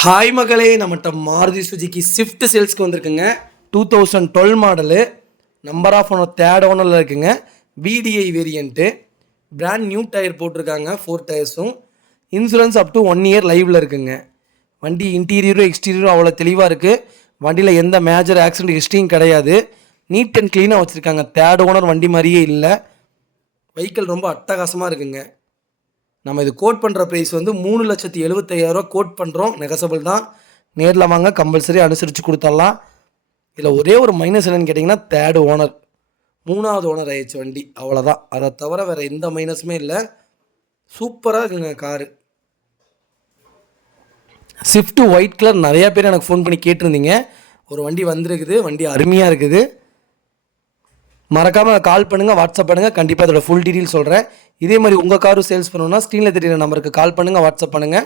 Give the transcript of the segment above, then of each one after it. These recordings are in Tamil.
ஹாய் மகளே, நம்மகிட்ட மாருதி சுஜுக்கி ஸ்விஃப்ட் சேல்ஸ்க்கு வந்திருக்குங்க. 2012 model, number of owner third ஓனரில் இருக்குங்க. VDI variant, brand new tyre போட்டிருக்காங்க. 4 டயர்ஸும் இன்சூரன்ஸ் அப் டு 1 இயர் லைவில் இருக்குங்க. வண்டி இன்டீரியரும் எக்ஸ்டீரியரும் அவ்வளோ தெளிவாக இருக்குது. வண்டியில் எந்த மேஜர் ஆக்சிடென்ட் ஹிஸ்ட்ரியும் கிடையாது. நீட் அண்ட் க்ளீனாக வச்சுருக்காங்க. தேர்ட் ஓனர் வண்டி மாதிரியே இல்லை. வெஹிக்கிள் ரொம்ப அட்டகாசமாக இருக்குங்க. நம்ம இது கோட் பண்ணுற ப்ரைஸ் வந்து 3,75,000 கோட் பண்ணுறோம். நெகசபிள் தான். நேரில் வாங்க, கம்பல்சரி அனுசரித்து கொடுத்துடலாம். இதில் ஒரே ஒரு மைனஸ் என்னென்னு கேட்டிங்கன்னா, தேர்டு ஓனர், 3வது ஓனர் ஆயிடுச்சு வண்டி, அவ்வளோதான். அதை தவிர வேறு எந்த மைனஸுமே இல்லை. சூப்பராக இருக்குங்க காரு. ஸ்விஃப்ட் ஒயிட் கலர் நிறையா பேர் எனக்கு ஃபோன் பண்ணி கேட்டிருந்தீங்க. ஒரு வண்டி வந்திருக்குது. வண்டி அருமையாக இருக்குது. மறக்காமல் கால் பண்ணுங்கள், வாட்ஸ்அப் பண்ணுங்கள். கண்டிப்பாக அதோட ஃபுல் டீட்டெயில் சொல்கிறேன். இதே மாதிரி உங்கள் காரும் சேல்ஸ் பண்ணணுன்னா ஸ்க்ரீனில் தெரியுற நம்பருக்கு கால் பண்ணுங்கள், வாட்ஸ்அப் பண்ணுங்கள்.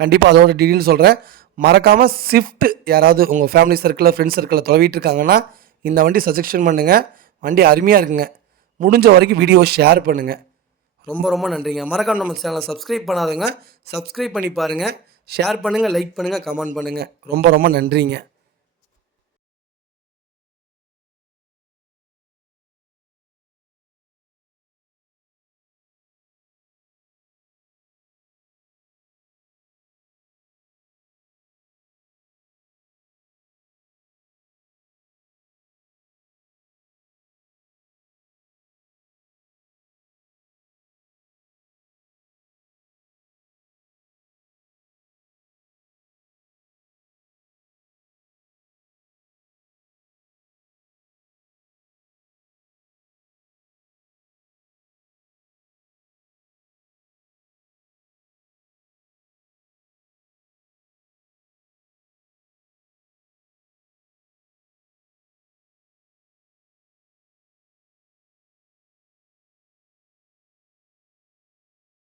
கண்டிப்பாக அதோட டீட்டெயில் சொல்கிறேன். மறக்காமல் ஸ்விஃப்ட் யாராவது உங்கள் ஃபேமிலி சர்க்கிளில், ஃப்ரெண்ட்ஸ் சர்க்கிளில் தொலைவிட்டு இருக்காங்கன்னா இந்த வண்டி சஜெக்ஷன் பண்ணுங்கள். வண்டி அருமையாக இருக்குங்க. முடிஞ்ச வரைக்கும் வீடியோ ஷேர் பண்ணுங்கள். ரொம்ப ரொம்ப நன்றிங்க. மறக்காமல் நம்ம சேனலை சப்ஸ்கிரைப் பண்ணாதவங்க சப்ஸ்கிரைப் பண்ணி பாருங்கள். ஷேர் பண்ணுங்கள், லைக் பண்ணுங்கள், கமெண்ட் பண்ணுங்கள். ரொம்ப ரொம்ப நன்றிங்க.